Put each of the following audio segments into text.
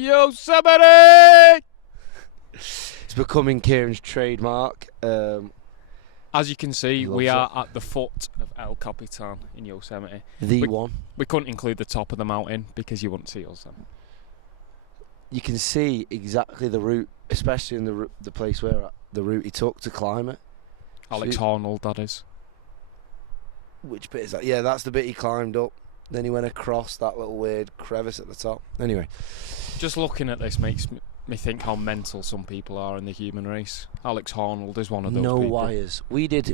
Yosemite! It's becoming Kieran's trademark. As you can see, we are at the foot of El Capitan in Yosemite. One. We couldn't include the top of the mountain because you wouldn't see us then. You can see exactly the route, especially in the place where the route he took to climb it. Alex Hornold, that is. Which bit is that? Yeah, that's the bit he climbed up. Then he went across that little weird crevice at the top. Anyway. Just looking at this makes me think how mental some people are in the human race. Alex Hornold is one of those people. No wires. We did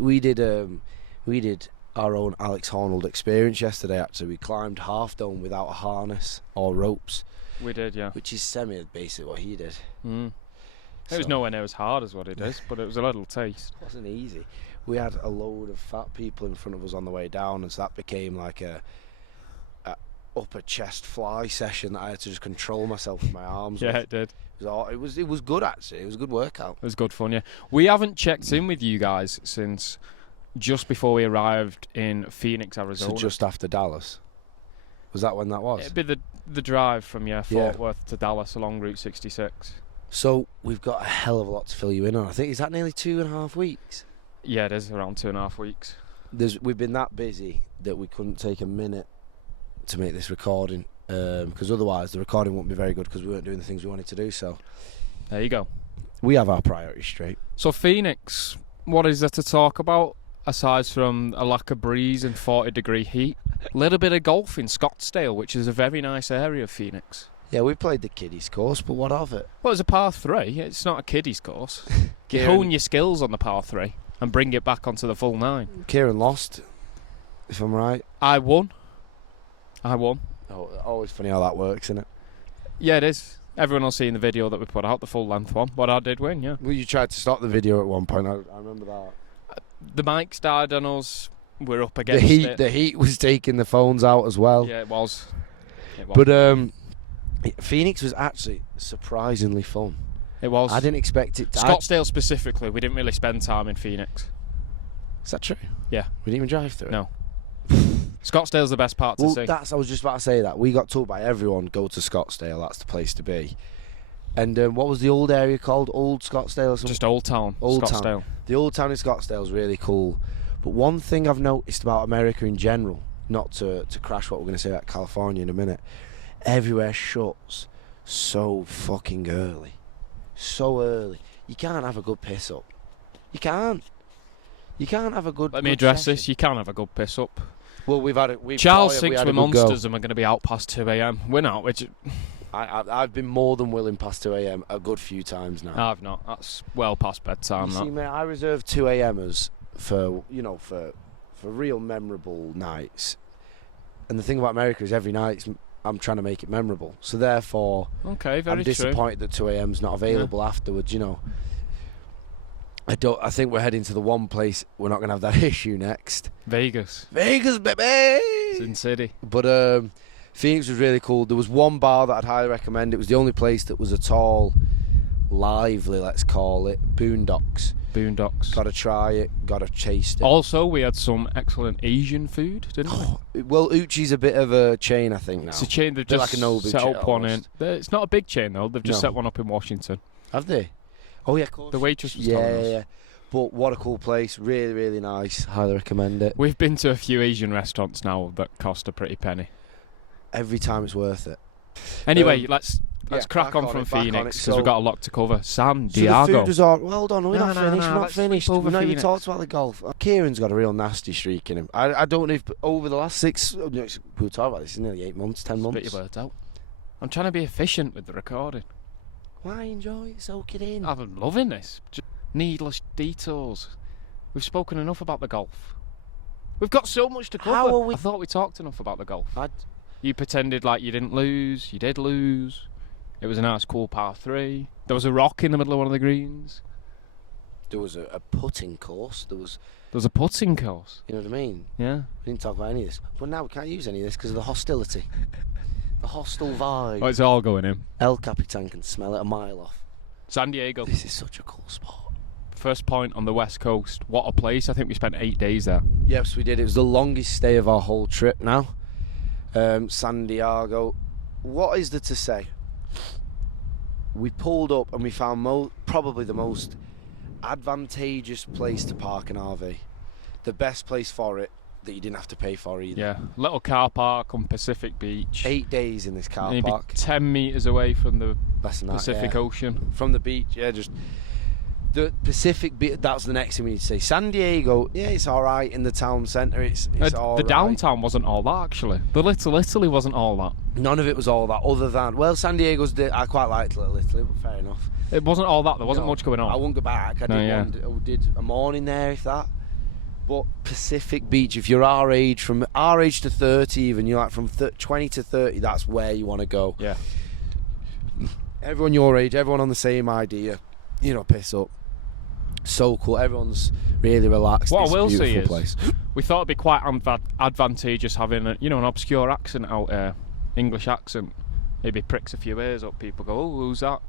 our own Alex Hornold experience yesterday, actually. We climbed Half Dome without a harness or ropes. We did, yeah. Which is basically what he did. It was nowhere near as hard as what it is, but it was a little taste. It wasn't easy. We had a load of fat people in front of us on the way down, and so that became like a upper chest fly session that I had to just control myself with my arms. Yeah, it did. It was good, actually. It was a good workout. It was good fun, yeah. We haven't checked in with you guys since just before we arrived in Phoenix, Arizona. So just after Dallas. Was that when that was? It'd be the drive from Fort Worth to Dallas along Route 66. So we've got a hell of a lot to fill you in on. I think, is that nearly 2.5 weeks? Yeah, it is around 2.5 weeks. We've been that busy that we couldn't take a minute to make this recording, because otherwise the recording wouldn't be very good because we weren't doing the things we wanted to do. So there you go. We have our priorities straight. So Phoenix, what is there to talk about aside from a lack of breeze and 40-degree heat? A little bit of golf in Scottsdale, which is a very nice area of Phoenix. Yeah, we played the kiddies course, but what of it? Well, it's a par 3. It's not a kiddies course. You hone your skills on the par 3 and bring it back onto the full 9. Kieran lost, if I'm right. I won. Oh, always funny how that works, isn't it? Yeah, it is. Everyone will see in the video that we put out, the full length one, but I did win, yeah. Well, you tried to stop the video at one point, I remember that. The mics died on us. We're up against it. The heat was taking the phones out as well. Yeah, it was. But Phoenix was actually surprisingly fun. It was. I didn't expect it to. Scottsdale specifically, we didn't really spend time in Phoenix. Is that true? Yeah. We didn't even drive through it? No. Scottsdale's the best part to see. I was just about to say that. We got told by everyone, go to Scottsdale, that's the place to be. And what was the old area called? Old Scottsdale or something? Just Old Town, Scottsdale. The Old Town in Scottsdale is really cool. But one thing I've noticed about America in general, not to crash what we're going to say about California in a minute, everywhere shuts so fucking early. So early. You can't have a good piss up. You can't. You can't have a good. Let me address this. You can't have a good piss up. Well, Charles thinks we're monsters and we're going to be out past 2 a.m. We're not. I've been more than willing past 2 a.m. a good few times now. I've not. That's well past bedtime. See, mate, I reserve 2 a.m.ers for real memorable nights. And the thing about America is every night I'm trying to make it memorable. So therefore, I'm disappointed that 2 a.m.'s not available afterwards. I think we're heading to the one place we're not going to have that issue next. Vegas, baby! Sin City. But Phoenix was really cool. There was one bar that I'd highly recommend. It was the only place that was at all lively, let's call it. Boondocks. Gotta try it, gotta taste it. Also, we had some excellent Asian food, didn't we? Well, Uchi's a bit of a chain, I think, now. It's a chain. They've just like a Nobu set up one almost. in. It's not a big chain, though. They've just set one up in Washington. Have they? Oh, yeah, of course. The waitress was telling us. Yeah. But what a cool place. Really, really nice. Highly recommend it. We've been to a few Asian restaurants now that cost a pretty penny. Every time it's worth it. Anyway, let's crack on from Phoenix because we've got a lot to cover. San Diego. So the food was all... Well, hold on, we're not finished. No, we're not finished. We've not even talked about the golf. Kieran's got a real nasty streak in him. I don't know if over the last 6... We'll talk about this in nearly 8 months, 10 months. Spit your words out. I'm trying to be efficient with the recording. Why enjoy it? Soak it in. I'm loving this. Just needless detours. We've spoken enough about the golf. We've got so much to cover. I thought we talked enough about the golf. You pretended like you didn't lose. You did lose. It was a nice, cool par 3. There was a rock in the middle of one of the greens. There was a putting course. There was a putting course. You know what I mean? Yeah. We didn't talk about any of this. But now we can't use any of this because of the hostility. The hostile vibe. Oh, it's all going in. El Capitan can smell it a mile off. San Diego. This is such a cool spot. First point on the West Coast. What a place. I think we spent 8 days there. Yes, we did. It was the longest stay of our whole trip now. San Diego. What is there to say? we pulled up and we found probably the most advantageous place to park an RV. The best place for it that you didn't have to pay for either. Yeah, little car park on Pacific Beach. 8 days in this car Maybe park. 10 metres away from the Less than that, Pacific yeah. Ocean. From the beach, yeah, just the Pacific Beach. That's the next thing we need to say. San Diego, yeah, it's all right in the town centre. It's all the right. downtown wasn't all that, actually. The Little Italy wasn't all that. None of it was all that, other than, well, San Diego's. I quite liked Little Italy, but fair enough. It wasn't all that. There wasn't much going on. I won't go back. I did a morning there, if that. But Pacific Beach, if you're our age, from our age to 30 even, you're like from 20 to 30, that's where you want to go. Yeah. Everyone your age, everyone on the same idea, piss up. So cool. Everyone's really relaxed. What it's I will a beautiful say is, place. we thought it'd be quite advantageous having an obscure accent out there, English accent. Maybe pricks a few ears up. People go, "Oh, who's that?"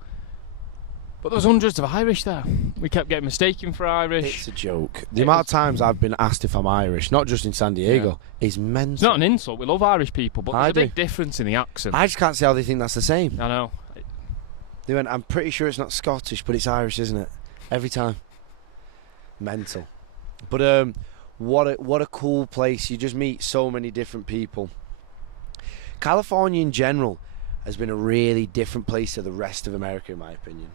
But there was hundreds of Irish there. We kept getting mistaken for Irish. It's a joke. The amount of times I've been asked if I'm Irish, not just in San Diego, is mental. It's not an insult. We love Irish people, but there's a big do. difference in the accent. I just can't see how they think that's the same. I know. They went, I'm pretty sure it's not Scottish, but it's Irish, isn't it? Every time. Mental. But what a cool place. You just meet so many different people. California in general has been a really different place to the rest of America, in my opinion.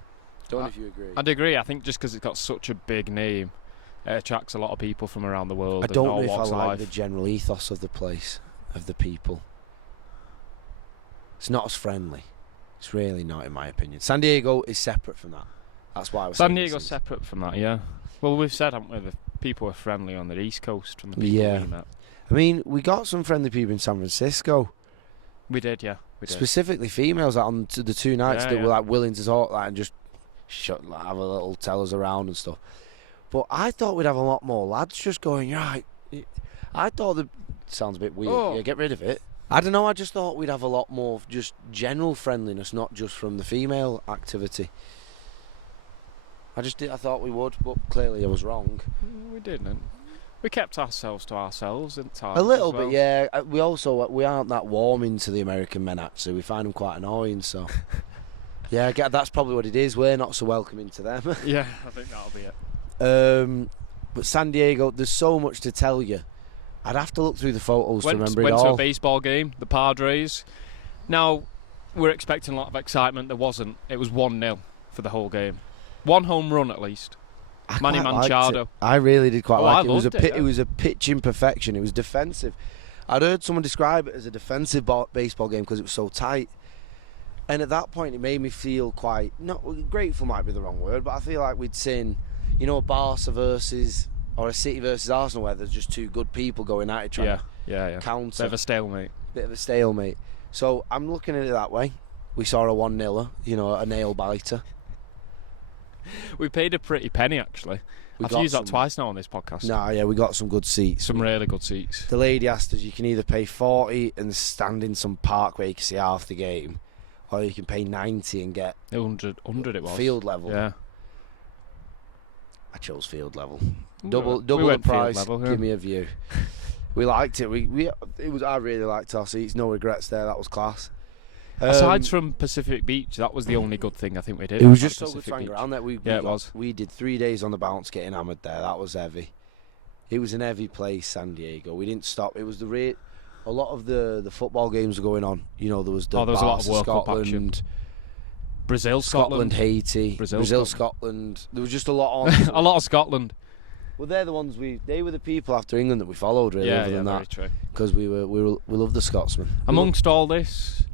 Don't know if you agree. I'd agree. I think just because it's got such a big name, it attracts a lot of people from around the world. I don't know if I like like the general ethos of the place, of the people. It's not as friendly. It's really not, in my opinion. San Diego is separate from that. That's why I was saying San Diego's separate from that, yeah. Well, we've said, haven't we, the people are friendly on the East Coast from the people we met. I mean, we got some friendly people in San Francisco. We did, yeah. We did. Specifically females on the 2 nights that were like willing to talk and just have a little tell us around and stuff. But I thought we'd have a lot more lads just going, right. I thought sounds a bit weird. Oh. Yeah, get rid of it. I don't know, I just thought we'd have a lot more just general friendliness, not just from the female activity. I thought we would, but clearly I was wrong. We didn't. We kept ourselves to ourselves at times. A little bit, yeah. We aren't that warm into the American men, actually. We find them quite annoying, so... Yeah, that's probably what it is. We're not so welcoming to them. Yeah, I think that'll be it. But San Diego, there's so much to tell you. I'd have to look through the photos to remember it all. Went to a baseball game, the Padres. Now, we're expecting a lot of excitement. There wasn't. It was 1-0 for the whole game. 1 home run at least. Manny Machado. I really did quite like it. It was a pitch imperfection. It was defensive. I'd heard someone describe it as a defensive baseball game because it was so tight. And at that point, it made me feel quite, not grateful might be the wrong word, but I feel like we'd seen, a Barca versus, or a City versus Arsenal where there's just 2 good people going at it trying to counter. Bit of a stalemate. So I'm looking at it that way. We saw a 1-0, a nail biter. We paid a pretty penny, actually. I've used that twice now on this podcast. Nah, yeah, we got some good seats. Some really good seats. The lady asked us, you can either pay 40 and stand in some park where you can see half the game, or you can pay 90 and get 100 it was. Field level. Yeah. I chose field level. Double the price. Level, yeah. Give me a view. We liked it. I really liked our seats. No regrets there. That was class. Aside from Pacific Beach, that was the only good thing I think we did. It was just so good to hang around there. It was. We did 3 days on the bounce getting hammered there. That was heavy. It was an heavy place, San Diego. We didn't stop. It was a lot of the football games were going on. There was there was a lot of World Cup action. Brazil, Scotland, Haiti, Brazil, Scotland. There was just a lot on. A lot of Scotland. Well, they're the ones they were the people after England that we followed, really. Yeah, other than very that, true. Because we love the Scotsmen. Amongst all this,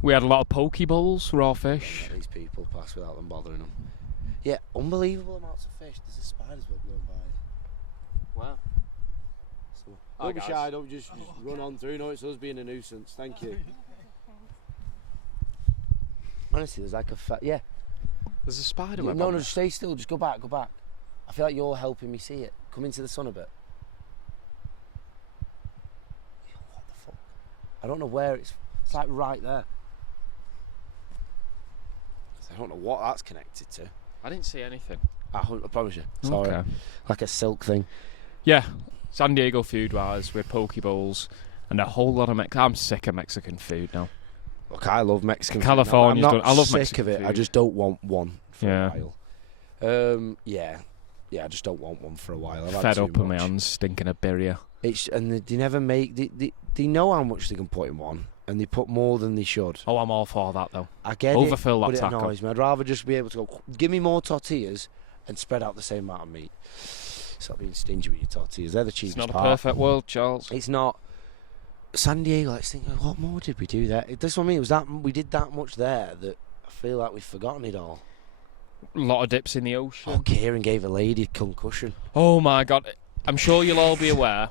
we had a lot of poke bowls, raw fish. These people pass without them bothering them. Yeah, unbelievable amounts of fish. There's a spider's web going by. Wow. So, don't be shy. Don't just run on through. No, it's us being a nuisance. Thank you. Honestly, there's like a There's a spider web. No, stay still. Just go back. I feel like you're helping me see it. Come into the sun a bit. What the fuck? I don't know where it's like right there. I don't know what that's connected to. I didn't see anything. I promise you. Sorry. Okay. Like a silk thing. Yeah. San Diego food-wise, with poke bowls and a whole lot of I'm sick of Mexican food now. Look, I love Mexican food. California's I'm not I love sick Mexican of it. food. I just don't want one for Yeah. a while. Yeah, I just don't want one for a while. I've had Fed too up with my much. hands stinking of birria. And they never make. They know how much they can put in one, and they put more than they should. Oh, I'm all for that though. I get Overfill it, that but it taco. annoys me. I'd rather just be able to go, give me more tortillas and spread out the same amount of meat. Stop being stingy with your tortillas. They're the cheapest It's not part. a perfect world, Charles. It's not. San Diego, let's think, what more did we do there? That's what I mean. It was that we did that much there that I feel like we've forgotten it all. A lot of dips in the ocean. Oh, Kieran gave a lady concussion. Oh my God. I'm sure you'll all be aware.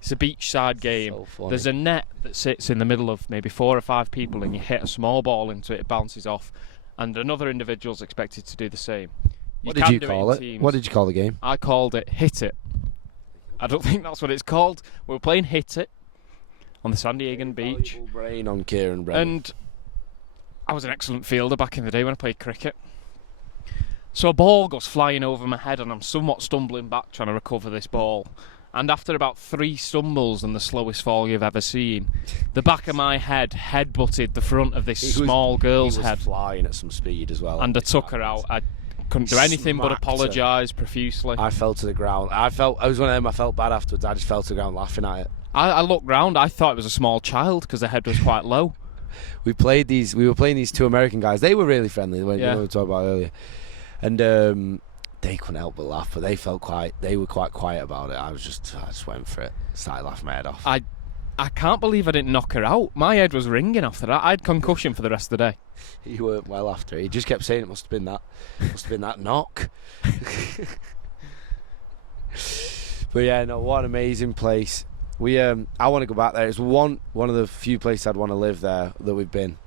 It's a beachside game. So funny. There's a net that sits in the middle of maybe 4 or 5 people, and you hit a small ball into it, it bounces off, and another individual's expected to do the same. What did you call it? What did you call the game? I called it Hit It. I don't think that's what it's called. We were playing Hit It on the San Diegan beach. Brain on Kieran Brennan. And I was an excellent fielder back in the day when I played cricket. So a ball goes flying over my head, and I'm somewhat stumbling back trying to recover this ball. And after about 3 stumbles and the slowest fall you've ever seen, the back of my head head-butted the front of this small girl's he was head. flying at some speed as well. And I took her out. I couldn't do anything but Smacked her. apologise profusely. I fell to the ground. I was one of them. I felt bad afterwards. I just fell to the ground laughing at it. I looked round. I thought it was a small child because the head was quite low. We were playing these 2 American guys. They were really friendly. When we were talking about earlier, and they couldn't help but laugh. But they were quite quiet about it. I just went for it. Started laughing my head off. I can't believe I didn't knock her out. My head was ringing after that. I had concussion for the rest of the day. You weren't well after. He just kept saying it must have been that. Must have been that knock. But yeah, no, what an amazing place. I want to go back there. It's one of the few places I'd want to live there that we've been.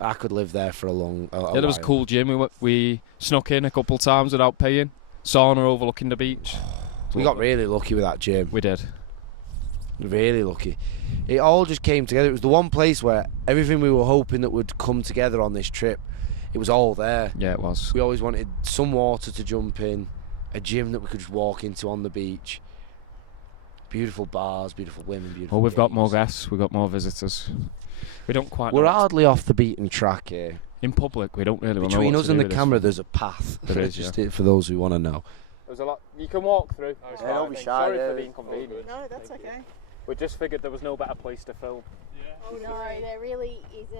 I could live there for a There was a cool gym. We snuck in a couple of times without paying. Sauna overlooking the beach. We got really lucky with that gym. We did. Really lucky. It all just came together. It was the one place where everything we were hoping that would come together on this trip, it was all there. Yeah, it was. We always wanted some water to jump in, a gym that we could just walk into on the beach. Beautiful bars, beautiful women, beautiful. Well, we've got more games. guests. We've got more visitors. We don't quite. We're know hardly off the beaten track here. in public. We don't really know Between what us to and do the with camera, this. there's a path. There is, Just for those who want to know. There's a lot. You can walk through. Yeah, don't be shy. Sorry yeah. for the inconvenience. No, that's okay. We just figured there was no better place to film. Oh no, there really isn't.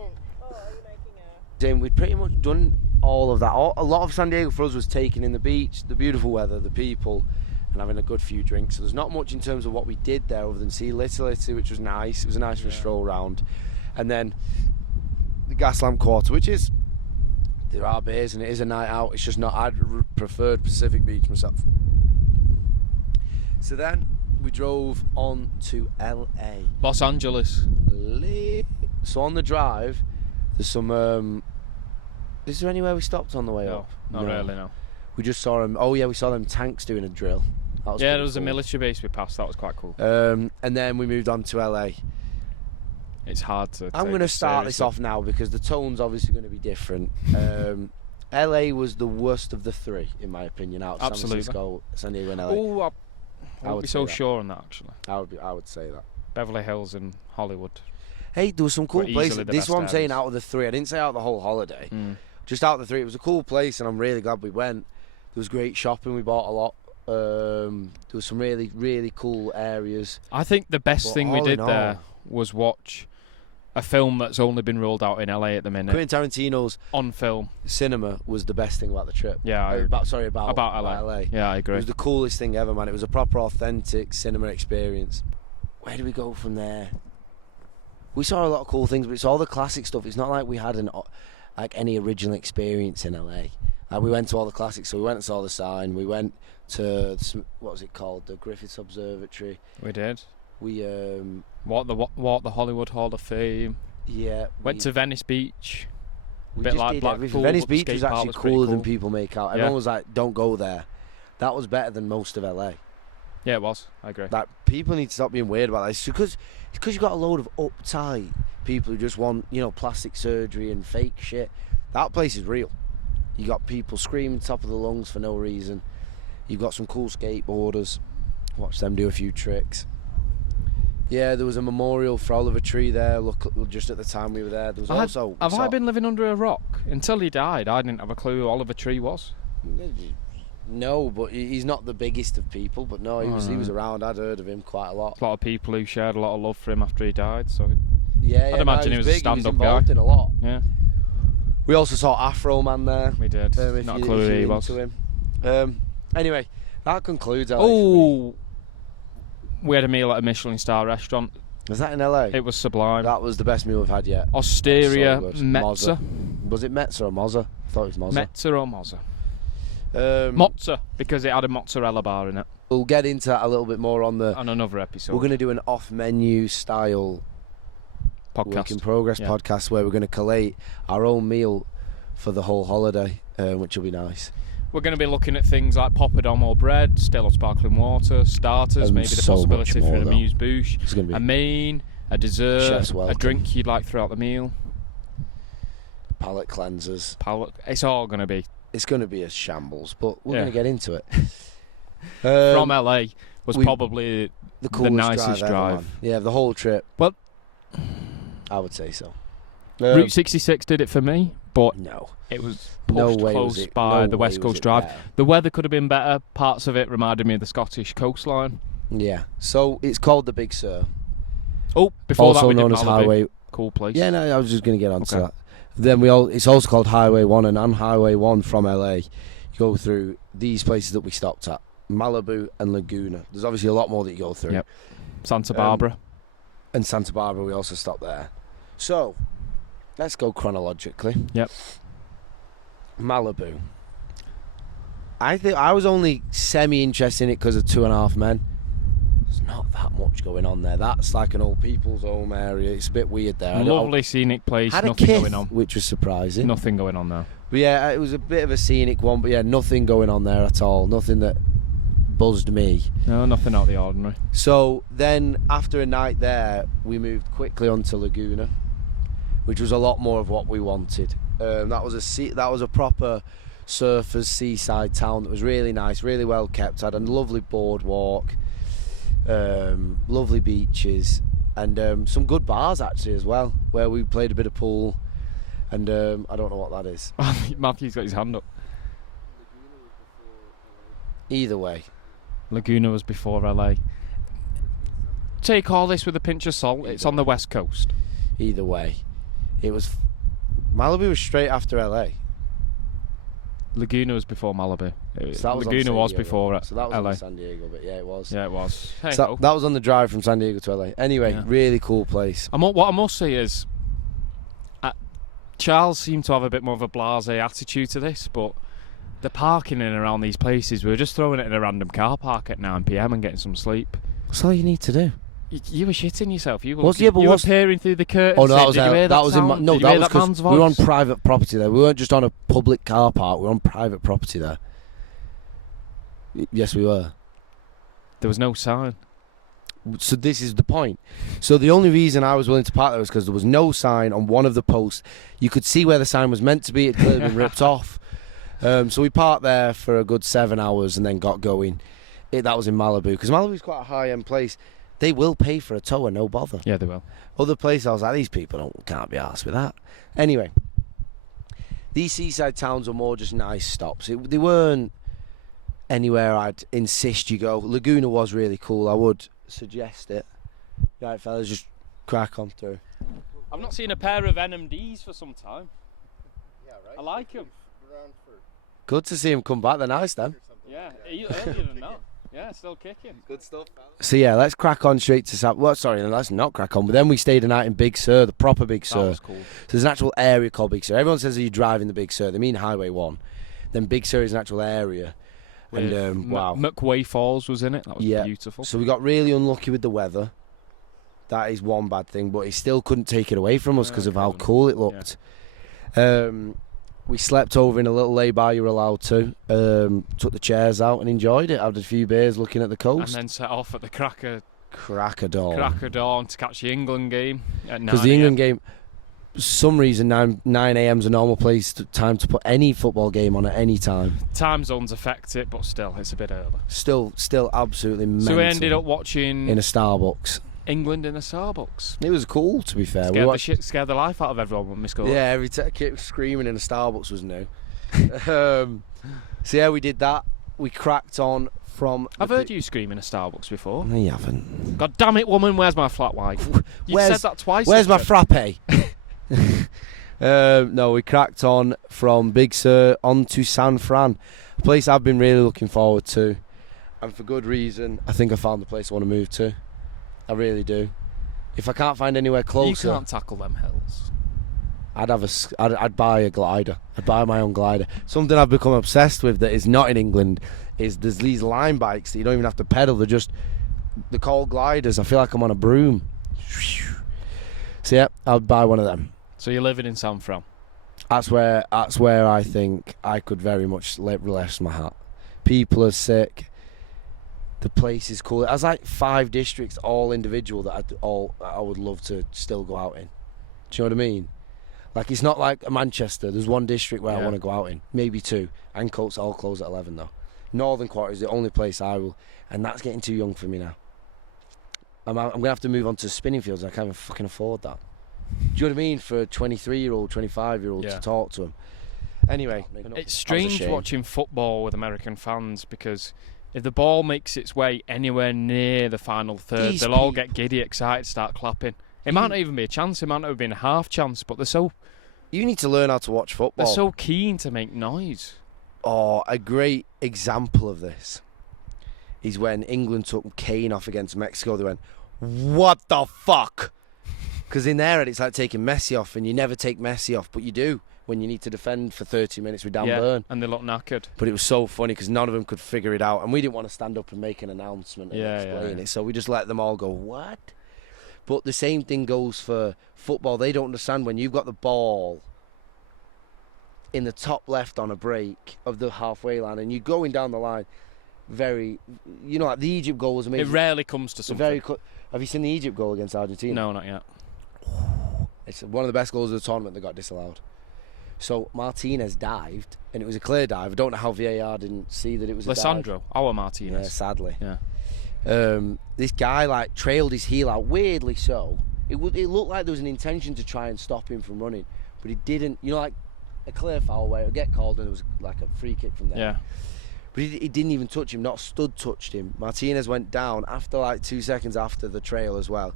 Oh, are you making a... Then we'd pretty much done all of that. A lot of San Diego for us was taking in the beach, the beautiful weather, the people, and having a good few drinks. So there's not much in terms of what we did there other than see Little Italy, which was nice. It was nice for a stroll round. And then the Gaslamp Quarter, which is, there are beers and it is a night out. It's just not, I'd preferred Pacific Beach myself. So then we drove on to LA. Los Angeles. So on the drive, there's some. Is there anywhere we stopped on the way No, up? not really. No. We just saw them. Oh yeah, we saw them tanks doing a drill. That was Yeah, pretty there was a cool. military base we passed. That was quite cool. And then we moved on to LA. It's hard to. I'm going to start this off now because the tone's obviously going to be different. LA was the worst of the three, in my opinion, out of San Absolutely. Francisco, San Diego, and LA. Oh, I would wouldn't be say so that. sure on that actually. I would say that. Beverly Hills and Hollywood. Hey, there was some cool Were easily places. the This is best what I'm saying areas. out of the three. I didn't say out of the whole holiday. Mm. Just out of the three. It was a cool place, and I'm really glad we went. There was great shopping. We bought a lot. There was some really, really cool areas. I think the best But thing we all did in there all- was watch a film that's only been rolled out in LA at the minute. Quentin Tarantino's On film. cinema was the best thing about the trip. Yeah, I agree. About LA. Yeah, I It agree. was the coolest thing ever, man. It was a proper, authentic cinema experience. Where do we go from there? We saw a lot of cool things, but it's all the classic stuff. It's not like we had any original experience in LA. Like we went to all the classics, so we went and saw the sign. We went to what was it called, the Griffith Observatory. We did. We Walked the Hollywood Hall of Fame. yeah. Went to Venice Beach. We bit just like did Blackpool, everything. Venice but the Beach was skate park actually was pretty cooler than cool. people make out. Yeah. Everyone was like, "Don't go there." That was better than most of LA. Yeah, it was. I agree. Like people need to stop being weird about this because you've got a load of uptight people who just want plastic surgery and fake shit. That place is real. You got people screaming top of the lungs for no reason. You've got some cool skateboarders. Watch them do a few tricks. Yeah, there was a memorial for Oliver Tree there. Look, just at the time we were there, there was also. Have I been living under a rock? Until he died, I didn't have a clue who Oliver Tree was. No, but he's not the biggest of people. But no, he was around. I'd heard of him quite a lot. A lot of people who shared a lot of love for him after he died. So yeah, I'd imagine he was a stand-up guy. In a lot. Yeah. We also saw Afro Man there. We did. Not a clue who he was. Anyway, that concludes. We had a meal at a Michelin star restaurant. Was that in LA? It was sublime. That was the best meal we've had yet. Osteria so Mezza. Was it Mezza or Mozza? I thought it was Mozza. Mezza or Mozza? Mozza, because it had a mozzarella bar in it. We'll get into that a little bit more on another episode. We're going to do an off-menu style podcast, work in progress podcast, where we're going to collate our own meal for the whole holiday, which will be nice. We're going to be looking at things like poppadom or bread, still or sparkling water, starters, maybe the possibility for an amuse-bouche, a main, a dessert, a drink you'd like throughout the meal. Palate cleansers. It's all going to be. It's going to be a shambles, but we're going to get into it. From LA was probably the nicest drive. Yeah, the whole trip. Well, I would say so. Route 66 did it for me, but no, it was pushed close by the West Coast Drive. Better. The weather could have been better. Parts of it reminded me of the Scottish coastline. Yeah, so it's called the Big Sur. Oh, before also that we known did as Malibu. Highway. Cool place. Yeah, no, I was just going to get onto that. Then it's also called Highway 1, and on Highway 1 from LA, you go through these places that we stopped at, Malibu and Laguna. There's obviously a lot more that you go through. Yep. Santa Barbara. And Santa Barbara, we also stopped there. So, let's go chronologically. Yep. Malibu. I think I was only semi-interested in it because of 2.5 Men. There's not that much going on there. That's like an old people's home area. It's a bit weird there. Lovely scenic place. Had nothing a kith, going on. which was surprising. Nothing going on there. But yeah, it was a bit of a scenic one. But yeah, nothing going on there at all. Nothing that buzzed me. No, nothing out of the ordinary. So then, after a night there, we moved quickly onto Laguna, which was a lot more of what we wanted. That was a proper surfers seaside town that was really nice, really well kept. Had a lovely boardwalk, lovely beaches, and some good bars actually as well, where we played a bit of pool. And I don't know what that is. Matthew's got his hand up. Either way, Laguna was before LA. Take all this with a pinch of salt. It's on the West Coast. Either way, it was. Malibu was straight after LA. Laguna was before Malibu. So Laguna was before so that was LA. on San Diego, but yeah, it was. Yeah, it was. Hey, so that was on the drive from San Diego to LA. Anyway, really cool place. What I must say is, Charles seemed to have a bit more of a blasé attitude to this, but the parking in and around these places, we were just throwing it in a random car park at 9 p.m. and getting some sleep. That's all you need to do. You were shitting yourself. You were peering through the curtains. Oh no, that was Did you hear that was sound? in no, Did you that hear was that man's because we were on voice? private property there. We weren't just on a public car park. We were on private property there. Yes, we were. There was no sign. So this is the point. So the only reason I was willing to park there was because there was no sign on one of the posts. You could see where the sign was meant to be. It had clearly been ripped off. So we parked there for a good 7 hours and then got going. That was in Malibu, because Malibu's quite a high-end place. They will pay for a tow, no bother. Yeah, they will. Other places, I was like, these people can't be arsed with that. Anyway, these seaside towns were more just nice stops. They weren't anywhere I'd insist you go. Laguna was really cool. I would suggest it. Right, fellas, just crack on through. I've not seen a pair of NMDs for some time. Yeah, right. I like them. Good to see him come back. They're nice, then. Yeah, earlier than that. Yeah, still kicking. Good stuff. So yeah, let's crack on straight to South. Well, sorry, let's not crack on. But then we stayed a night in Big Sur, the proper Big Sur. That was cool. So there's an actual area called Big Sur. Everyone says that you drive in the Big Sur. They mean Highway 1. Then Big Sur is an actual area. And wow, McWay Falls was in it. That was beautiful. So we got really unlucky with the weather. That is one bad thing, but he still couldn't take it away from us because of how cool it looked. Yeah. We slept over in a little lay-by, you were allowed to. Took the chairs out and enjoyed it. Had a few beers looking at the coast. And then set off at the crack of dawn to catch the England game at 9 because the England game, for some reason, 9 a.m. is a normal time to put any football game on at any time. Time zones affect it, but still, it's a bit early. Still absolutely mental. So we ended up watching... in a Starbucks. England in a Starbucks. It was cool, to be fair. Scared the life out of everyone when we scored. Yeah, every kid screaming in a Starbucks was new. So yeah, we did that. We cracked on from... I've heard you scream in a Starbucks before. No, you haven't. God damn it, woman, where's my flat white? You've said that twice. Where's my frappe? No, we cracked on from Big Sur on to San Fran, a place I've been really looking forward to, and for good reason. I think I found the place I want to move to. I really do. If I can't find anywhere closer, you can't tackle them hills. I'd buy a glider. I'd buy my own glider. Something I've become obsessed with that is not in England is there's these line bikes that you don't even have to pedal. They're called gliders. I feel like I'm on a broom. So yeah, I'd buy one of them. So you're living in San Fran? That's where I think I could very much rest my hat. People are sick. The place is cool. It has like 5 districts, all individual, that I would love to still go out in. Do you know what I mean? Like, it's not like Manchester. There's 1 district where I want to go out in. Maybe 2. Ancoats all close at 11 though. Northern Quarter is the only place I will. And that's getting too young for me now. I'm going to have to move on to spinning fields. I can't even fucking afford that. Do you know what I mean? For a 23-year-old, 25-year-old to talk to them. Anyway. It's strange watching football with American fans because if the ball makes its way anywhere near the final third, they'll all get giddy, excited, start clapping. It might not even be a chance. It might not have been a half chance, but they're so... You need to learn how to watch football. They're so keen to make noise. Oh, a great example of this is when England took Kane off against Mexico. They went, what the fuck? Because in their head, it's like taking Messi off, and you never take Messi off, but you do when you need to defend for 30 minutes with Dan Burn. And they look knackered. But it was so funny because none of them could figure it out, and we didn't want to stand up and make an announcement and explain it, so we just let them all go, what? But the same thing goes for football. They don't understand when you've got the ball in the top left on a break of the halfway line, and you're going down the line like the Egypt goal was amazing. It rarely comes to something. Have you seen the Egypt goal against Argentina? No, not yet. It's one of the best goals of the tournament that got disallowed. So Martinez dived, and it was a clear dive. I don't know how VAR didn't see that it was a dive. Our Martinez. Yeah, sadly. Yeah. This guy trailed his heel out, weirdly so. It looked like there was an intention to try and stop him from running, but he didn't. You know, like a clear foul where it would get called and it was like a free kick from there. Yeah. But he didn't even touch him, not stood touched him. Martinez went down after like 2 seconds after the trail as well.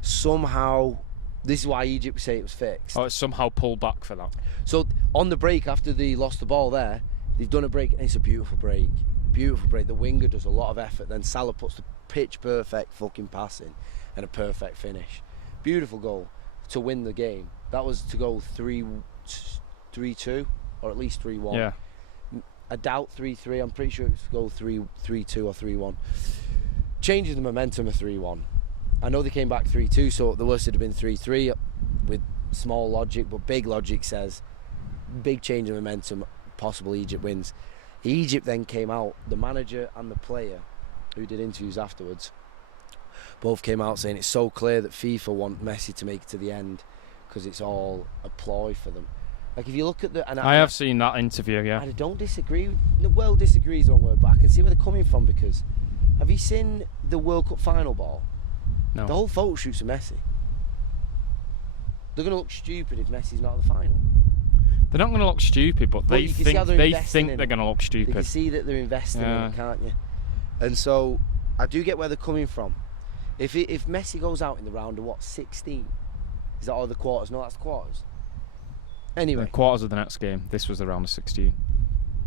Somehow, this is why Egypt say it was fixed. Oh, it's somehow pulled back for that. So on the break, after they lost the ball there, they've done a break, and it's a beautiful break. Beautiful break. The winger does a lot of effort. Then Salah puts the pitch perfect fucking passing and a perfect finish. Beautiful goal to win the game. That was to go 3-2 or at least 3-1. Yeah. I doubt 3-3. I'm pretty sure it was to go 3-2 or 3-1. Changes the momentum of 3-1. I know they came back 3-2, so the worst would have been 3-3 with small logic, but big logic says big change of momentum, possible Egypt wins. Egypt then came out, the manager and the player who did interviews afterwards both came out saying it's so clear that FIFA want Messi to make it to the end because it's all a ploy for them. Like if you look at I have seen that interview, yeah. I don't disagree. Well, disagree is the wrong word, but I can see where they're coming from because have you seen the World Cup final ball? No. The whole photo shoot's for Messi. They're going to look stupid if Messi's not at the final. They're not going to look stupid, but they think they're going to look stupid. You can see that they're investing in it, can't you? And so I do get where they're coming from. If Messi goes out in the round of 16? Is that all the quarters? No, that's the quarters. Anyway, the quarters of the next game. This was the round of 16.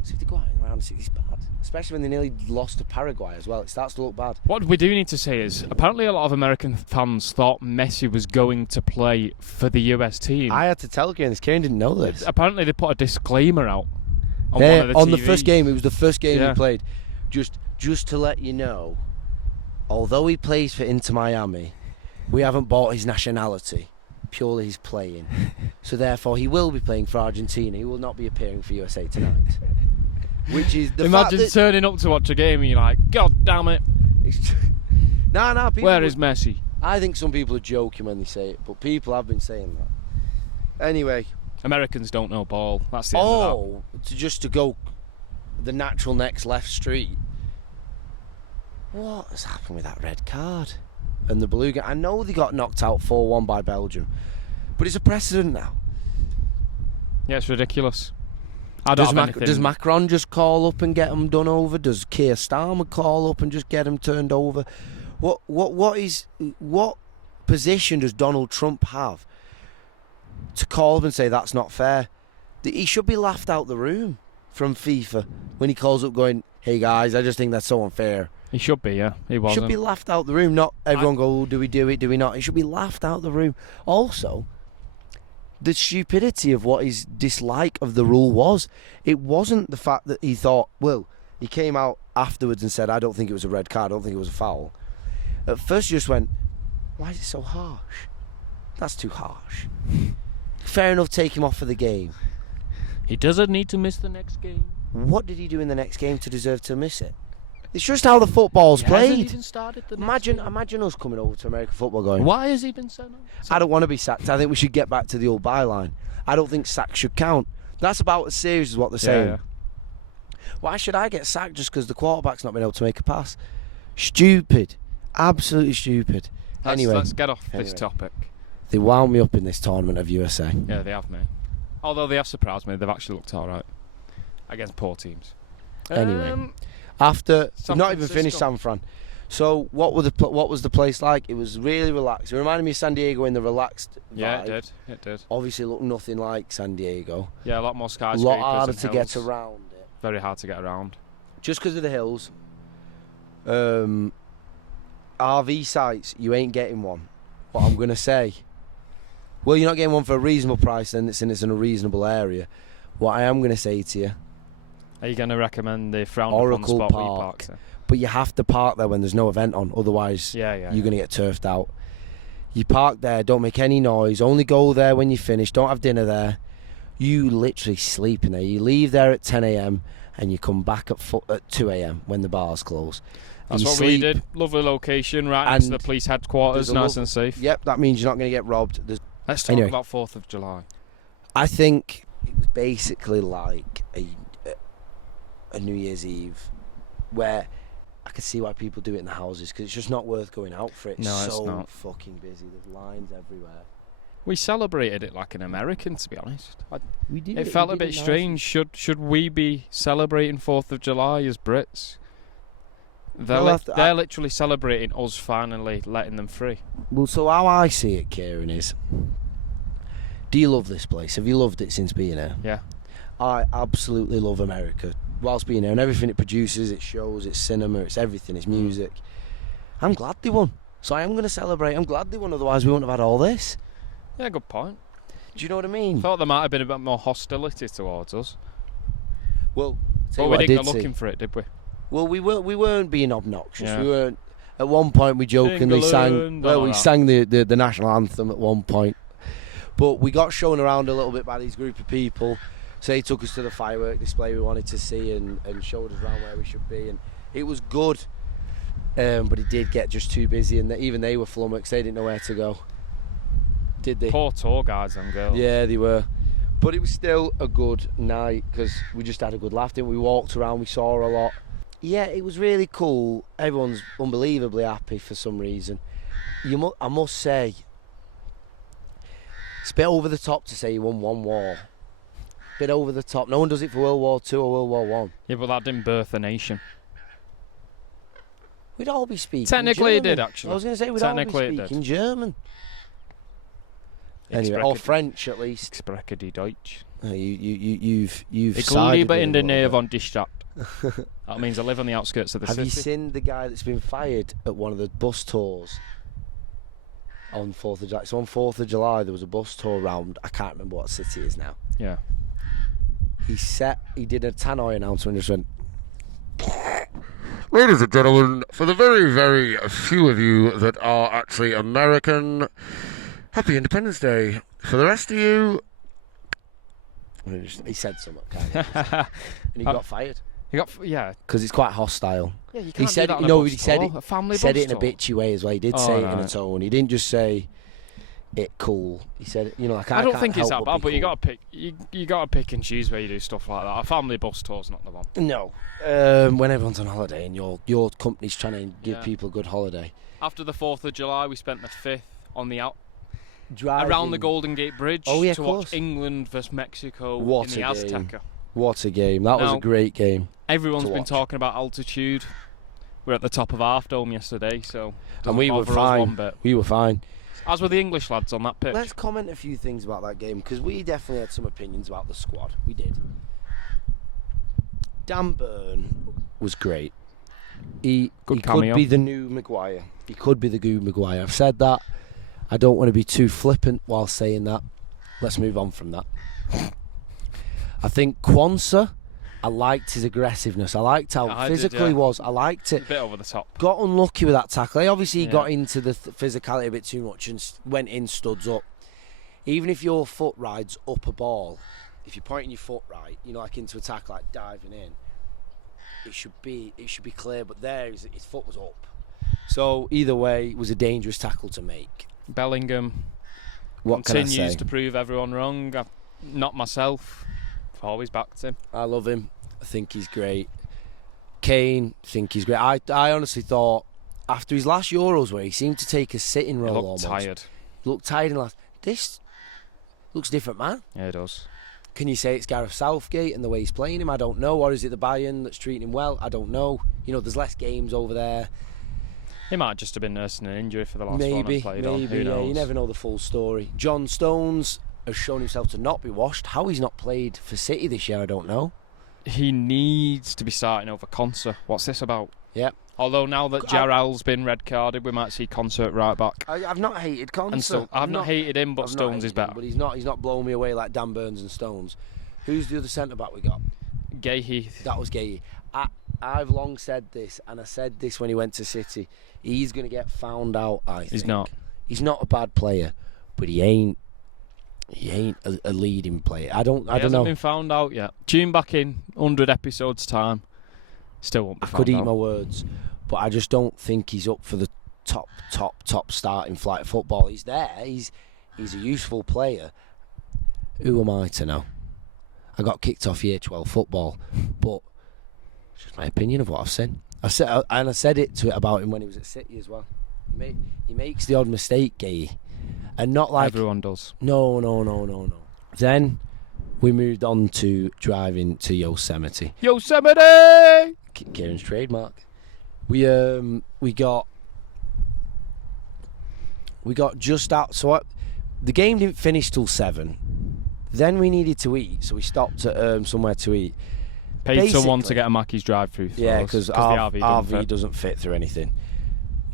So if they go out in the round of 16, it's bad. Especially when they nearly lost to Paraguay as well. It starts to look bad. What we do need to say is, apparently a lot of American fans thought Messi was going to play for the US team. I had to tell Kane this. Kane didn't know this. Apparently they put a disclaimer out on one of the on TVs. the first game. It was the first game he played. Just to let you know, although he plays for Inter Miami, we haven't bought his nationality. Purely he's playing. So therefore he will be playing for Argentina. He will not be appearing for USA tonight. Which is the Imagine fact that turning up to watch a game and you're like, God damn it. Nah, Where is Messi? I think some people are joking when they say it, but people have been saying that. Anyway. Americans don't know ball. That's the end of that. Just to go the natural next left street. What has happened with that red card? and the Beluga. I know they got knocked out 4-1 by Belgium, but it's a precedent now. Yeah, it's ridiculous. Does Macron just call up and get them done over? Does Keir Starmer call up and just get them turned over? What position does Donald Trump have to call up and say that's not fair? He should be laughed out the room from FIFA when he calls up going, "Hey guys, I just think that's so unfair." He should be, yeah. He wasn't. Should be laughed out the room. Not everyone go, "Oh, do we do it? Do we not?" It should be laughed out the room. Also, the stupidity of what his dislike of the rule was. It wasn't the fact that he thought, well, he came out afterwards and said, I don't think it was a red card, I don't think it was a foul. At first you just went, why is it so harsh? That's too harsh. Fair enough, take him off for the game. He doesn't need to miss the next game. What did he do in the next game to deserve to miss it? It's just how the football's played. Even started the imagine us coming over to American football going, why has he been sent on? I don't want to be sacked. I think we should get back to the old byline. I don't think sacks should count. That's about as serious as what they're saying. Yeah. Why should I get sacked just because the quarterback's not been able to make a pass? Stupid. Absolutely stupid. Let's get off this topic. They wound me up in this tournament of USA. Yeah, they have me. Although they have surprised me, they've actually looked alright against poor teams. Anyway. After San not even Francisco. finished San Fran, so what was the place like? It was really relaxed. It reminded me of San Diego in the relaxed vibe. Yeah, it did. Obviously, looked nothing like San Diego. Yeah, a lot more A skyscrapers. lot harder and to hills. get around it. Very hard to get around. Just because of the hills. RV sites, you ain't getting one. What I'm gonna say. Well, you're not getting one for a reasonable price, then it's in a reasonable area. What I am gonna say to you. Are you going to recommend the frowned Oracle upon spot where you Park. parked there? But you have to park there when there's no event on, otherwise you're going to get turfed out. You park there, don't make any noise, only go there when you finish, don't have dinner there. You literally sleep in there. You leave there at 10 a.m. and you come back at 2 a.m. when the bars close. That's what we did. Lovely location, right next to the police headquarters, nice and safe. Yep, that means you're not going to get robbed. Let's talk about 4th of July. I think it was basically like a New Year's Eve where I could see why people do it in the houses because it's just not worth going out for it. No, it's it's so not. fucking busy. There's lines everywhere. We celebrated it like an American, to be honest. We did. It felt a bit strange. Should we be celebrating 4th of July as Brits? They're literally celebrating us finally letting them free. Well, so how I see it, Kieran, is, do you love this place? Have you loved it since being here? Yeah. I absolutely love America. Whilst being here and everything it produces, its shows, its cinema, it's everything, its music. I'm glad they won. So I am going to celebrate. I'm glad they won, otherwise we wouldn't have had all this. Yeah, good point. Do you know what I mean? Thought there might have been a bit more hostility towards us. Well, but we didn't go looking for it, did we? Well, we weren't being obnoxious. Yeah. We weren't. At one point, we jokingly sang. Well, we sang the national anthem at one point, but we got shown around a little bit by these group of people. So they took us to the firework display we wanted to see and showed us around where we should be, and it was good. But it did get just too busy, and even they were flummoxed. They didn't know where to go. Did they? Poor tour guides and girls. Yeah, they were. But it was still a good night because we just had a good laugh, didn't we? We walked around, we saw a lot. Yeah, it was really cool. Everyone's unbelievably happy for some reason. I must say, it's a bit over the top to say you won one war. Bit over the top. No one does it for World War II or World War One. Yeah, but that didn't birth a nation. We'd all be speaking Technically German. It did, actually. I was going to say we'd all be speaking German. Anyway, or French at least. Spreche die Deutsch. You've Ich sided lebe in der with it a Nähe little von die Stadt. That means I live on the outskirts of the Have city. you seen the guy that's been fired at one of the bus tours on 4th of July? So on 4th of July there was a bus tour round, I can't remember what city it is now. Yeah. He did a tannoy announcement and just went, Ladies and gentlemen, for the very, very few of you that are actually American, Happy Independence Day. For the rest of you... he said something, kind of. And he got fired. He got, yeah. Because it's quite hostile. Yeah, you can't He said do that it, on no, a bus he said tour, it, a family said bus it in a tour. bitchy way as well. He did say it in a tone. He didn't just say it cool. He said, like, I don't think it's help that but bad, but be you cool. got to pick. You got to pick and choose where you do stuff like that. A family bus tour's not the one. No, when everyone's on holiday and your company's trying to give people a good holiday, After the 4th of July, we spent the 5th on the Driving around the Golden Gate Bridge Oh, yeah, to of watch course. England versus Mexico What in the a game. Azteca. What a game. That was Now, a great game. Everyone's to been watch. talking about altitude. We're at the top of Half Dome yesterday, so And we were doesn't bother us one fine. bit. We were fine. As were the English lads on that pitch. Let's comment a few things about that game, because we definitely had some opinions about the squad. We did. Dan Burn was great. He could cameo. be the new Maguire. He could be the new Maguire. I've said that. I don't want to be too flippant while saying that. Let's move on from that. I think Quansah, I liked his aggressiveness. I liked how physical he was. I liked it. A bit over the top. Got unlucky with that tackle. Obviously, he Yeah. got into the physicality a bit too much and went in studs up. Even if your foot rides up a ball, if you're pointing your foot right, like into a tackle, like diving in, it should be clear. But there, his foot was up. So either way, it was a dangerous tackle to make. Bellingham What can I continues say? to prove everyone wrong. Not myself. I've always backed him. I love him. I think he's great. Kane, think he's great. I honestly thought after his last Euros where he seemed to take a sitting He role looked almost. tired. Looked tired in last. This looks different, man. Yeah, it does. Can you say it's Gareth Southgate and the way he's playing him? I don't know. Or is it the Bayern that's treating him well? I don't know. There's less games over there. He might just have been nursing an injury for the last one Maybe, and played on. Who yeah. knows? You never know the full story. John Stones has shown himself to not be washed. How he's not played for City this year, I don't know. He needs to be starting over Quansah. What's this about? Yeah. Although now that Jarrell's been red carded, we might see Concert right back. I've not hated Quansah. And so I've not hated him, but I've not Stones is hated him, better. but he's not blowing me away like Dan Burns and Stones. Who's the other centre back we got? Gay Heath. That was Gay. I've long said this, and I said this when he went to City. He's going to get found out, I think. He's not. He's not a bad player, but he ain't a leading player. I don't He hasn't know. been found out yet. Tune back in 100 episodes time. Still won't be I found could eat out. my words, but I just don't think he's up for the top starting flight of football. He's there. He's a useful player. Who am I to know? I got kicked off year 12 football, but it's just my opinion of what I've seen. I said it about him when he was at City as well. He makes the odd mistake, Gay, and not like Everyone does. No. Then we moved on to driving to Yosemite. Yosemite! Kieran's trademark. We got just out. So the game didn't finish till 7. Then we needed to eat, so we stopped at somewhere to eat. Paid someone to get a Mackey's drive-through. Yeah, because the RV doesn't fit through anything.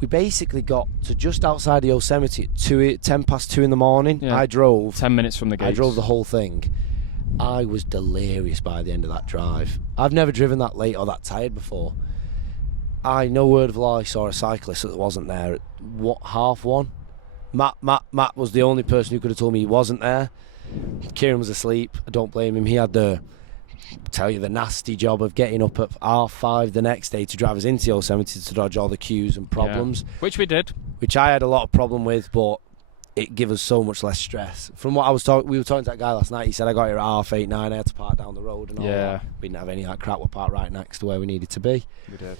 We basically got to just outside of Yosemite at 10 past 2 in the morning. Yeah. I drove 10 minutes from the gates. I drove the whole thing. I was delirious by the end of that drive. I've never driven that late or that tired before. No word of lie, saw a cyclist that wasn't there at 1:30. Matt was the only person who could have told me he wasn't there. Kieran was asleep. I don't blame him. He had the nasty job of getting up at 5:30 the next day to drive us into Yosemite to dodge all the queues and problems. Yeah. Which we did. Which I had a lot of problem with, but it gave us so much less stress. From what we were talking to that guy last night. He said I got here at 8:30, 9. I had to park down the road and all that. We didn't have any of that crap. We parked right next to where we needed to be. We did.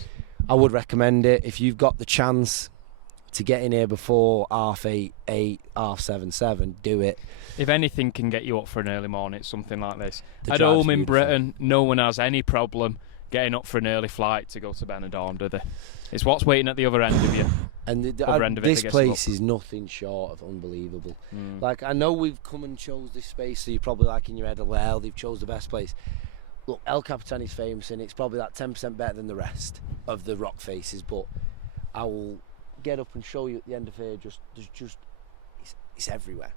I would recommend it if you've got the chance to get in here before 8:30, 7:30, 7. Do it. If anything can get you up for an early morning, it's something like this. The At drive's home in beautiful. Britain, no one has any problem getting up for an early flight to go to Benidorm, do they? It's what's waiting at the other end of you. And Other end of it this that gets place you is nothing short of unbelievable. Mm. Like, I know we've come and chose this space, so you're probably like in your head, well, they've chose the best place. Look, El Capitan is famous, and it's probably that 10% better than the rest of the rock faces. But I will get up and show you at the end of here. It's everywhere.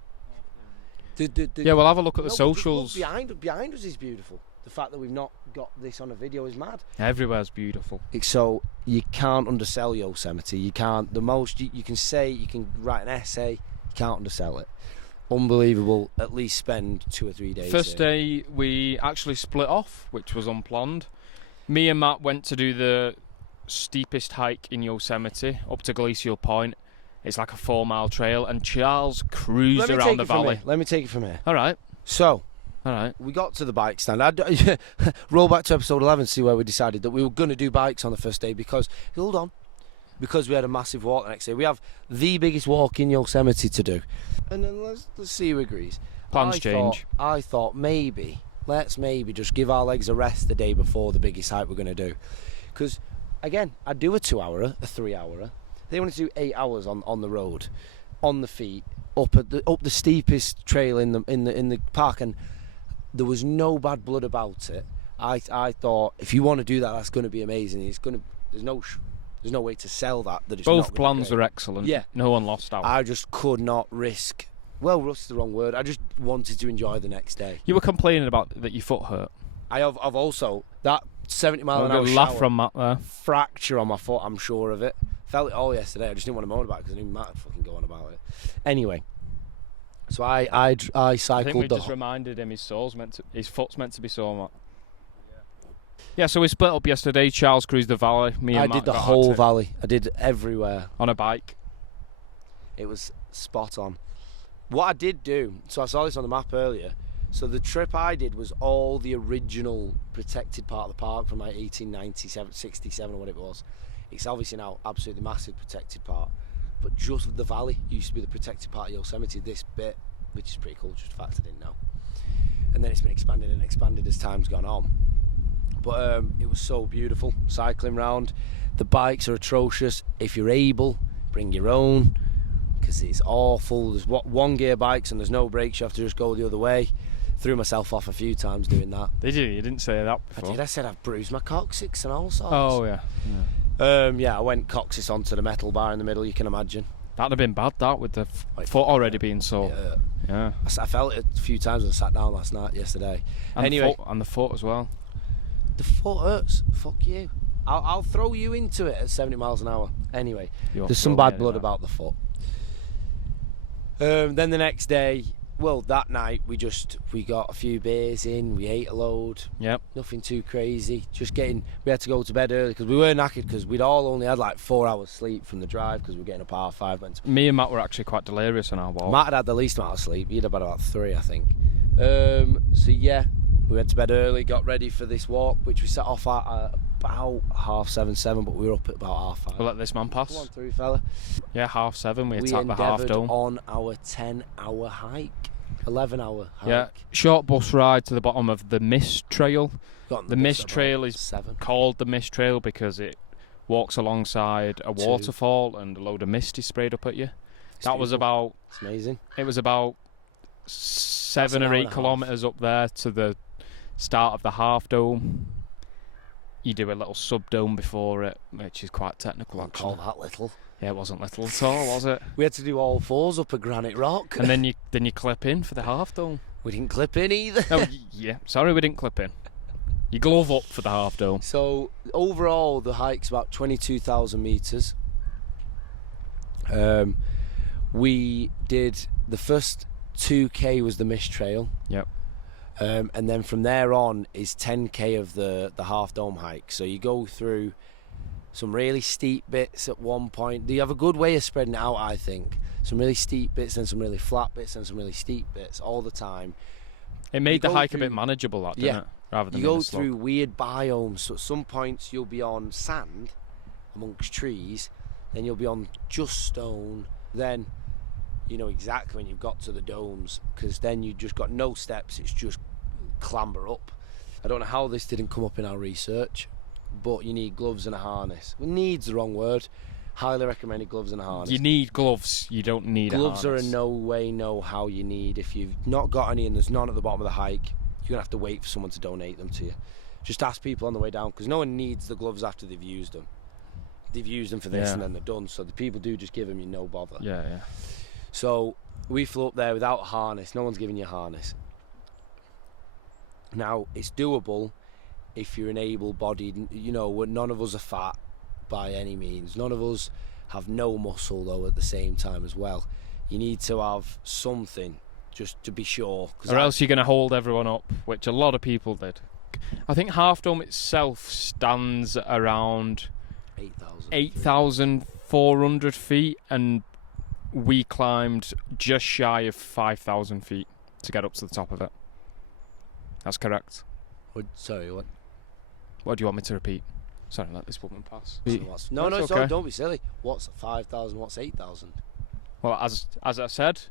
Yeah, we'll have a look at the No, socials. look, behind us is beautiful. The fact that we've not got this on a video is mad. Everywhere's beautiful. So you can't undersell Yosemite. You can't. The most you can say, you can write an essay. You can't undersell it. Unbelievable. At least spend 2 or 3 days. First here. day we actually split off, which was unplanned. Me and Matt went to do the steepest hike in Yosemite up to Glacial Point. It's like a 4-mile trail, and Charles cruised around the valley. Let me take it from here. All right. So, All right. we got to the bike stand. Roll back to episode 11, see where we decided that we were going to do bikes on the first day because, hold on, because we had a massive walk the next day. We have the biggest walk in Yosemite to do. And then let's see who agrees. Plans change. I thought let's maybe just give our legs a rest the day before the biggest hike we're going to do. Because, again, I'd do a 2-hourer, a 3-hourer. They wanted to do 8 hours on the road, on the feet, up the steepest trail in the park, and there was no bad blood about it. I thought, if you want to do that, that's going to be amazing. There's no way to sell that it's Both not plans were excellent. Yeah. No one lost out. I just could not risk. Well, rust's the wrong word. I just wanted to enjoy the next day. You were complaining about that your foot hurt. I've also that 70 mile an hour laugh shower, from Matt there. fracture on my foot. I'm sure of it. Felt it all yesterday. I just didn't want to moan about it because I knew Matt would fucking go on about it. Anyway, so I cycled. I think we just reminded him his foot's meant to be sore, Matt. Yeah, so we split up yesterday. Charles cruised the valley. I did the whole valley. I did everywhere on a bike. It was spot on. What I did do, so I saw this on the map earlier. So the trip I did was all the original protected part of the park from like 1897, 67 or what it was. It's obviously now absolutely massive protected part, but just the valley used to be the protected part of Yosemite. This bit, which is pretty cool, just factored in now. And then it's been expanded and expanded as time's gone on. But it was so beautiful cycling round. The bikes are atrocious. If you're able, bring your own, because it's awful. There's one gear bikes and there's no brakes. You have to just go the other way. Threw myself off a few times doing that. Did you? You didn't say that before. I did. I said I've bruised my coccyx and all sorts. Oh yeah. Yeah, I went coccyx onto the metal bar in the middle. You can imagine. That'd have been bad. That with the foot already being sore. Yeah. I felt it a few times when I sat down yesterday. And anyway, and the foot as well. The foot hurts. Fuck you. I'll throw you into it at 70 miles an hour. Anyway, there's some bad blood about the foot. Then the next day, that night we got a few beers in. We ate a load. Yep. Nothing too crazy. We had to go to bed early because we were knackered because we'd all only had like 4 hours sleep from the drive because we were getting up at 5. Me and Matt were actually quite delirious on our walk. Matt had the least amount of sleep. He'd about 3, I think. So yeah. We went to bed early, got ready for this walk, which we set off at about 7:30, 7, but we were up at about 5:30. We'll let this man pass. Come on through, fella. Yeah, 7:30. We attacked the half dome. On our 10-hour hike, 11-hour hike. Yeah, short bus ride to the bottom of the Mist Trail. The Mist Trail is called the Mist Trail because it walks alongside a waterfall and a load of mist is sprayed up at you. It's amazing. It was about 7 or 8 kilometres up there to the start of the half dome. You do a little sub dome before it, which is quite technical. Don't call that little. Yeah, it wasn't little at all, was it? We had to do all 4s up a granite rock. And then you clip in for the half dome. We didn't clip in either. No, yeah, sorry we didn't clip in. You glove up for the half dome. So overall, the hike's about 22,000 metres. We did the first 2k was the Mist Trail. Yep. And then from there on is 10k of the half dome hike. So you go through some really steep bits at one point. You have a good way of spreading it out, I think. Some really steep bits and some really flat bits and some really steep bits all the time. It made the hike a bit manageable, that, didn't it? Rather than you go through weird biomes. So at some points you'll be on sand amongst trees, then you'll be on just stone. Then you know exactly when you've got to the domes, because then you just got no steps, it's just clamber up. I don't know how this didn't come up in our research, but you need gloves and a harness. Well, needs the wrong word. Highly recommended gloves and a harness. You need gloves, you don't need gloves a harness. Gloves are a no way, no how you need. If you've not got any and there's none at the bottom of the hike, you're going to have to wait for someone to donate them to you. Just ask people on the way down, because no one needs the gloves after they've used them. They've used them for this and then they're done, so the people do just give them you no bother. Yeah. So we flew up there without a harness. No one's giving you a harness. Now, it's doable if you're an able-bodied. You know, none of us are fat by any means. None of us have no muscle, though, at the same time as well. You need to have something just to be sure. Or else you're going to hold everyone up, which a lot of people did. I think Half Dome itself stands around 8,400 feet, and we climbed just shy of 5,000 feet to get up to the top of it. That's correct. Sorry, what? What do you want me to repeat? Sorry, let this woman pass. No, That's no, okay. don't be silly. What's 5,000? What's 8,000? Well, as I said,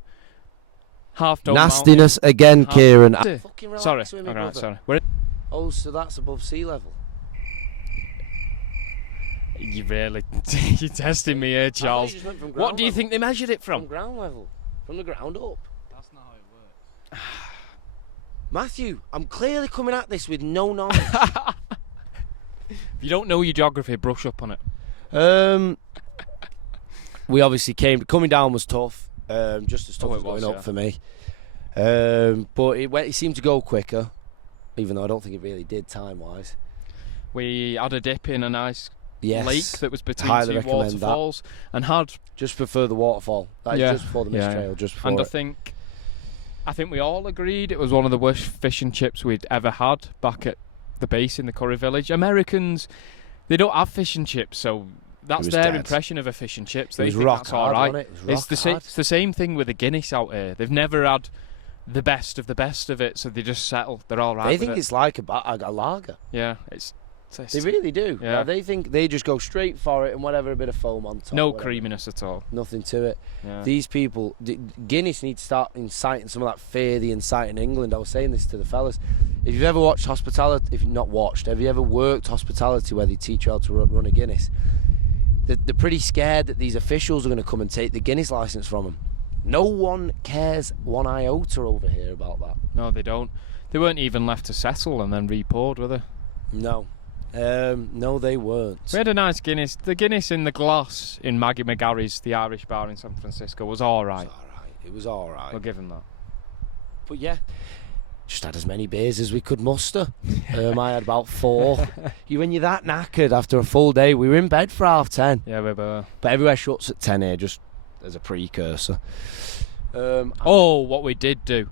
Half Dome Nastiness again, Mountain. Kieran. Sorry, Fucking relax with me, alright, brother. sorry. We're Oh, so that's above sea level. You really, you're testing me here, Charles. just went from What ground do you level. think they measured it From from? ground level. From the ground up. That's not how it works. Matthew, I'm clearly coming at this with no knowledge. If you don't know your geography, brush up on it. We obviously coming down was tough. Just as tough Oh, as it was, going yeah. up for me. But it seemed to go quicker, even though I don't think it really did time-wise. We had a dip in a nice Yes. lake that was between Highly two recommend that. waterfalls, and had. Just before the waterfall. That is Yeah, just before the mist yeah. trail, just before And it. I think we all agreed it was one of the worst fish and chips we'd ever had back at the base in the Curry Village. Americans, they don't have fish and chips, so that's was their dead. impression of a fish and chips. They was think rock that's hard, all right. wasn't it? It was rock hard. It's the same thing with the Guinness out here. They've never had the best of it, so they just settle. They're all right. They with think it. it's like a lager. Yeah, it's They really do. Yeah. Like, they think they just go straight for it and whatever, a bit of foam on top. no whatever. creaminess at all. Nothing to it. Yeah. These people, Guinness need to start inciting some of that fear they incite in England. I was saying this to the fellas. If you've ever watched hospitality, if you've not watched, have you ever worked hospitality where they teach you how to run a Guinness? They're pretty scared that these officials are going to come and take the Guinness license from them. No one cares one iota over here about that. No, they don't. They weren't even left to settle and then re-poured, were they? No. No, they weren't. We had a nice Guinness. The Guinness in the glass in Maggie McGarry's, the Irish bar in San Francisco, was all right. It was all right. We'll give him that. But yeah, just had as many beers as we could muster. I had about 4. When you're that knackered after a full day, we were in bed for 10:30. Yeah, we were. But everywhere shuts at 10 here, just as a precursor. What we did do.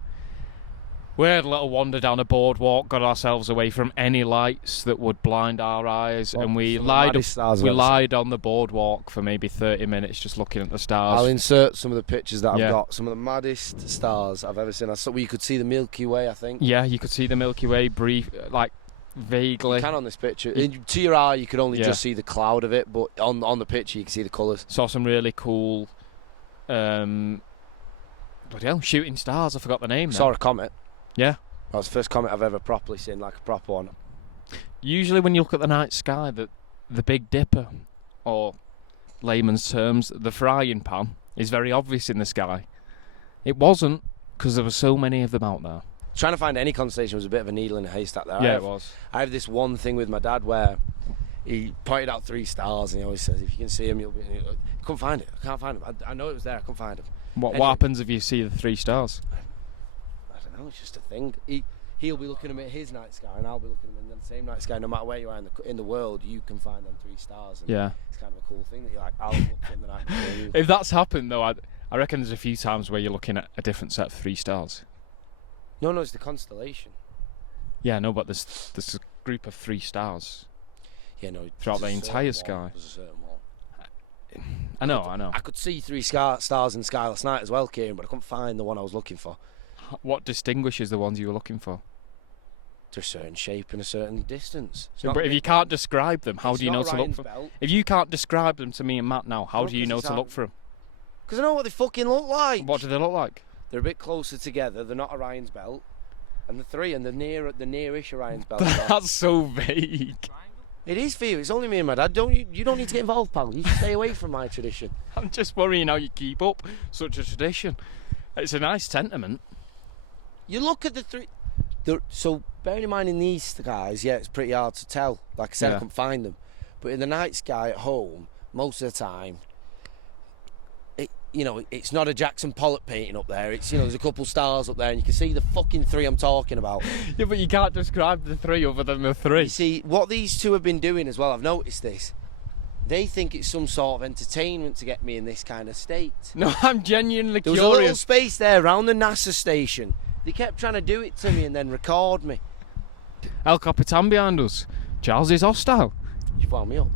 We had a little wander down a boardwalk, got ourselves away from any lights that would blind our eyes, and we lied on the boardwalk for maybe 30 minutes just looking at the stars. I'll insert some of the pictures that I've Yeah. got. Some of the maddest stars I've ever seen. I saw where you could see the Milky Way, I think. Yeah, you could see the Milky Way vaguely. You can on this picture. To your eye, you could only Yeah. just see the cloud of it, but on the picture, you can see the colours. Saw some really cool bloody hell, shooting stars. I forgot the name now. Saw a comet. Yeah. That was the first comet I've ever properly seen, like a proper one. Usually when you look at the night sky, the Big Dipper, or layman's terms, the frying pan, is very obvious in the sky. It wasn't, because there were so many of them out there. Trying to find any constellation was a bit of a needle in a haystack there. Yeah, it was. I have this one thing with my dad where he pointed out 3 stars and he always says, if you can see them, you'll be... I couldn't find it. I can't find them. I know it was there. I couldn't find them. What Anyway. happens if you see the 3 stars? I don't know. It's just a thing. He'll be looking at his night sky and I'll be looking at the same night sky. No matter where you are in the world, you can find them 3 stars. And Yeah. It's kind of a cool thing that you're like, I'll look in the night before you. If that's happened, though, I reckon there's a few times where you're looking at a different set of 3 stars. No, it's the constellation. Yeah, no, but there's a group of 3 stars. Yeah, no. Throughout there's the a certain entire one, sky. there's a certain one. I know. I could see 3 stars in the sky last night as well, Kieran, but I couldn't find the one I was looking for. What distinguishes the ones you were looking for? To a certain shape and a certain distance. But if you can't describe them, how do you know to look for them? them? If you can't describe them to me and Matt now, how No, do you 'cause know it's to look out. for them? Because I know what they fucking look like. What do they look like? They're a bit closer together. They're not Orion's belt. And the 3, and the nearish Orion's belt. That's so vague. It is for you. It's only me and my dad. You don't need to get involved, pal. You stay away from my tradition. I'm just worrying how you keep up such a tradition. It's a nice sentiment. You look at the 3. So bearing in mind in these guys, yeah, it's pretty hard to tell. Like I said, Yeah. I couldn't find them. But in the night sky at home, most of the time, it's not a Jackson Pollock painting up there. It's there's a couple stars up there, and you can see the fucking 3 I'm talking about. Yeah, but you can't describe the 3 other than the 3. You see, what these 2 have been doing as well, I've noticed this. They think it's some sort of entertainment to get me in this kind of state. No, I'm genuinely There was a little curious. space there around the NASA station. They kept trying to do it to me and then record me. El Capitan behind us. Charles is hostile. You wound me up.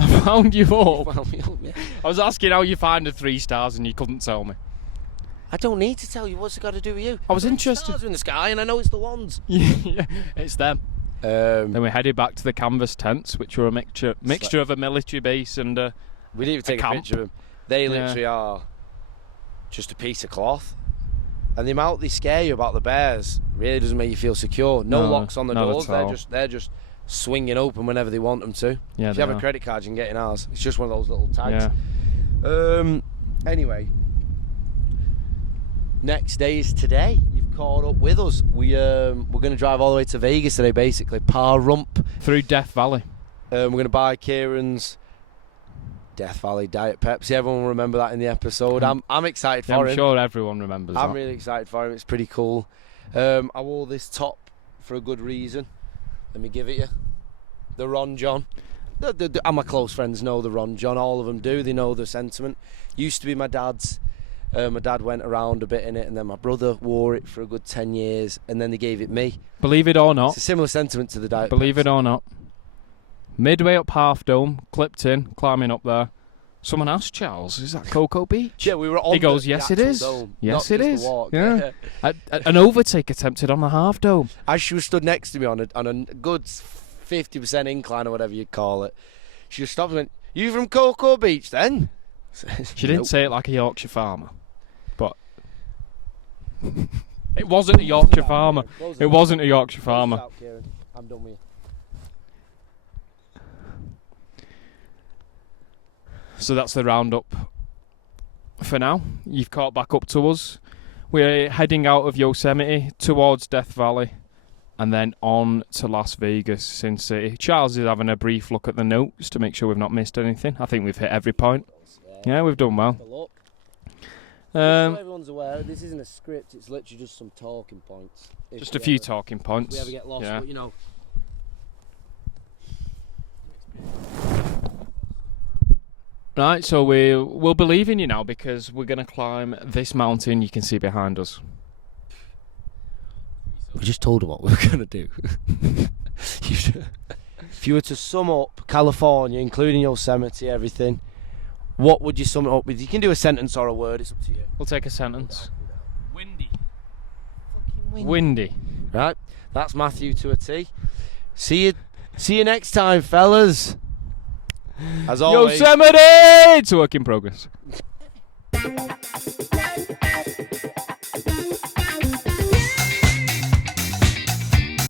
I found you You up. wound me up, yeah. I was asking how you find the 3 stars and you couldn't tell me. I don't need to tell you. What's it got to do with you? I was The interested. stars are in the sky and I know it's the ones. Yeah, it's them. Then we headed back to the canvas tents, which were a mixture of a military base and we didn't even take a camp. picture of them. They literally are just a piece of cloth. And the amount they scare you about the bears really doesn't make you feel secure. No locks on the not doors. at all. They're just swinging open whenever they want them to. Yeah, if you have a credit card, you can get in ours. It's just one of those little tags. Yeah. Anyway, next day is today. You've caught up with us. We're going to drive all the way to Vegas today, basically. Par Rump. Through Death Valley. We're going to buy Kieran's Death Valley Diet Pepsi. Everyone will remember that in the episode. I'm excited for him. I'm sure everyone remembers that. I'm really excited for him. It's pretty cool. I wore this top for a good reason. Let me give it you. The Ron John. And my close friends know the Ron John. All of them do. They know the sentiment. Used to be my dad's. My dad went around a bit in it, and then my brother wore it for a good 10 years, and then they gave it me. Believe it or not. It's a similar sentiment to the Diet Believe Pepsi. it or not. Midway up Half Dome, clipped in, climbing up there. Someone asked Charles, "Is that Cocoa Beach?" Yeah, we were on. He goes, the "Yes, it actual is. dome, Yes, not it just is. the walk." Yeah. An overtake attempted on the Half Dome. As she was stood next to me on a good 50% incline or whatever you call it, she just stopped and went, "You from Cocoa Beach then?" She didn't say it like a Yorkshire farmer, but it wasn't a Yorkshire farmer. It wasn't a Yorkshire farmer. I'm done with you. So that's the roundup for now. You've caught back up to us. We're heading out of Yosemite towards Death Valley and then on to Las Vegas, Sin City. Charles is having a brief look at the notes to make sure we've not missed anything. I think we've hit every point. Yeah, we've done well. Just so everyone's aware, this isn't a script, it's literally just some talking points. Just a few talking points. If we ever get lost, Yeah. but you know. Right, so we'll believe in you now because we're going to climb this mountain you can see behind us. We just told them what we were going to do. If you were to sum up California, including Yosemite, everything, what would you sum it up with? You can do a sentence or a word, it's up to you. We'll take a sentence. Windy. Windy. Right, that's Matthew to a T. See you next time, fellas. As always. Yosemite! It's a work in progress.